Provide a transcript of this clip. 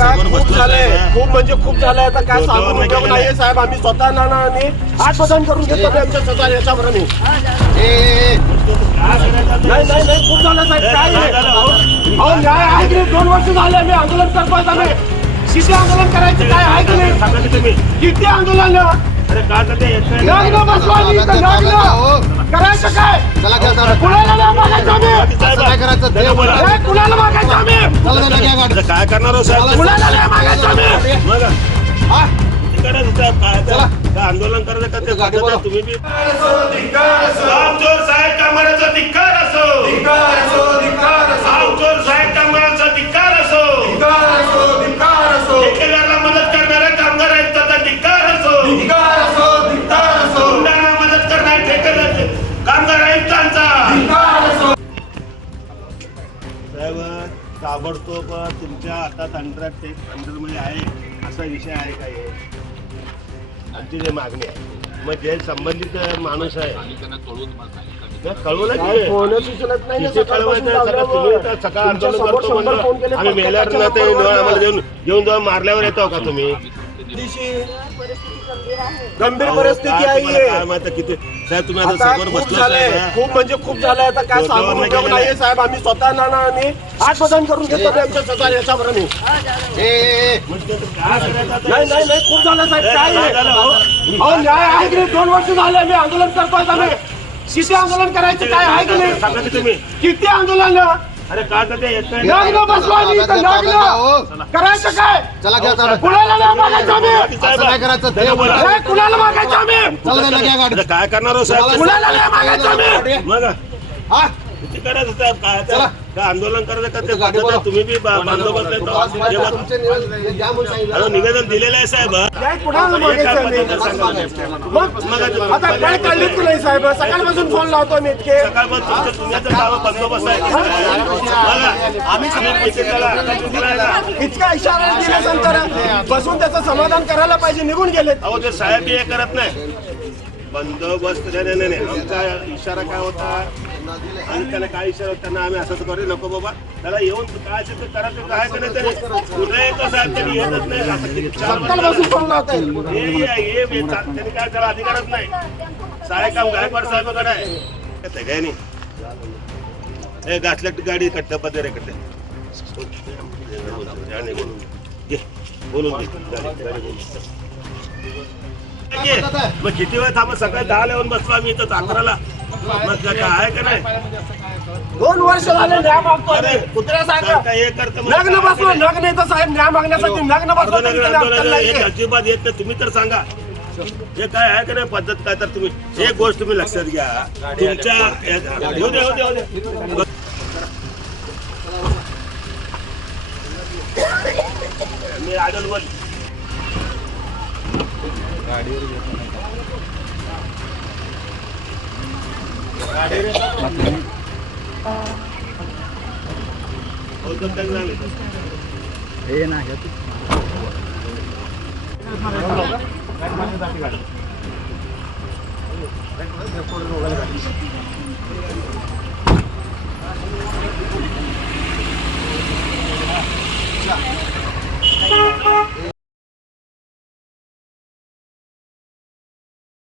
आता खूप झालंय. खूप म्हणजे खूप झालंय. आता काय सांगून नाही उपयोग नाहीये नाही. साहेब. आम्ही स्वतः ना ना आणि आत्मदान करून घेतो आमच्या स्वतः याच्यावर आम्ही. नाही नाही नाही. खूप झालं साहेब. काय हो? अहो न्याय आहे की नाही? दोन वर्ष झाले आम्ही आंदोलन करतोय आम्ही. किती आंदोलन करायचं? काय आहे की नाही? सांगा की तुम्ही. किती आंदोलन? अरे का तर ते येत नाही. लग्न बसलो आम्ही इथं लग्न करायचं काय? चला घ्या जरा. कुणाला नाही आम्ही. करायचं? बोला. हे कुणाला मागायचं आम्ही चला ना, घ्या गाडी. आता काय करणार हो साहेब? मग हा? करायचं साहेब काय चला. काय आंदोलन करायचं का? ते. तुम्ही बी. साहेब ताबडतोब तुमच्या हातात अंडर अंडरमध्ये आहे असा विषय आहे काय आमची जे मागणी आहे. मग जे संबंधित माणूस आहे नाही, नाही ना सकाळपासून लावल्यावर. तुमच्यासमोर शंभर फोन केले. आम्ही मेल्यावर ना ते आम्हाला जाऊन मारल्यावर येतो का तुम्ही? गंभीर परिस्थिती काय आहे तुम्हाला काय माहिती किती साहेब तुम्ही आता आता समोर खूप बसला झालंय. साहेब खूप म्हणजे खूप झालंय. आता काय डोक्यावर सांगून नाही उपयोग गेलं. नाहीये साहेब. आम्ही स्वतः ना ना आणि आत्मदान करून घेतो ते आमच्या स्वतः याच्यावर आम्ही? नाही नाही नाही. खूप झालं साहेब. काय हो? आहे? अहो न्याय आहे की नाही? दोन वर्ष झाले आम्ही आंदोलन करतोय आम्ही. किती आंदोलन करायचं काय आहे की सांगा नाही की तुम्ही किती आंदोलन अरे का तर ते येत नाही लग्न बसलो आम्ही इथं लग्न करायचं काय चला घ्या. कुणाला नाही मागायचं आम्ही असं नाही करायचं. बोला. हे कुणाला मागायचं आम्ही चला ना, घ्या गाडी. आता काय करणार हो साहेब कुणाला नाही मागायचं आम्ही मग हा? किती करायचं साहेब काय? चला. आंदोलन करायचं का ते पद्धत. तुम्ही बी निवेदन हे दिलेलं आहे साहेब. साहेब? सकाळपासून फोन लावतो मी इतके. सकाळपासून गाव बंदोबस्त आहे? आम्ही. इतका इशारा दिल्यानंतर बसून त्याचं समाधान करायला पाहिजे निघून गेलेत. अहो ते साहेब हे करत नाही. बंदोबस्त नाही नाही नाही. आमचा इशारा काय होता? आणि त्याला काय इशारा होता? त्यांना आम्ही असं करू. नको बाबा. त्याला येऊन काय असेल ते करा ते काय नाही त्याने कुठे येतो साहेब? त्यांनी येतच नाही. त्यांनी काय त्याला अधिकारच नाही. साहेब काम गायकवाड साहेबाकडे आहे. काय नाही हे घातल्या गाडी कट्ट्या पदरे कट्टे घे. बोलून बोलून. मग किती वेळ थांबा सकाळी दहाला येऊन बसलो आम्ही इथं अकराला मग काय आहे का नाही? दोन वर्ष झाले न्याय मागतोय. अरे, मी. कुत्र्या काय हे करतं लग्न बसलो? लग्न येतं साहेब न्याय मागण्यासाठी लग्न बसलो अजिबात येत नाही. तुम्ही तर सांगा. हे काय आहे का नाही? पद्धत काय तर तुम्ही. एक गोष्ट तुम्ही लक्षात घ्या. तुमच्या या- येऊ द्या येऊ द्या येऊ द्या मी आडल बोल हो, तर त्यांनी झाले.